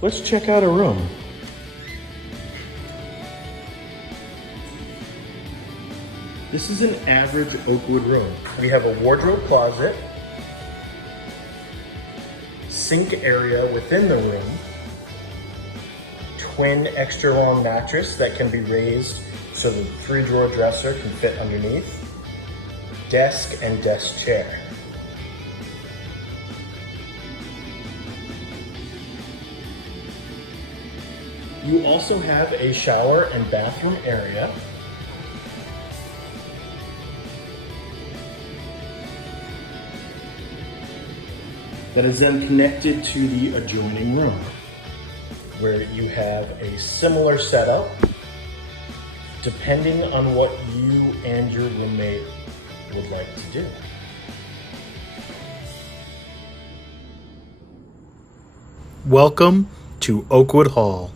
Let's check out a room. This is an average Oakwood room. We have a wardrobe closet, sink area within the room, twin extra long mattress that can be raised so the 3-drawer dresser can fit underneath, desk and desk chair. You also have a shower and bathroom area. That is then connected to the adjoining room, where you have a similar setup depending on what you and your roommate would like to do. Welcome to Oakwood Hall.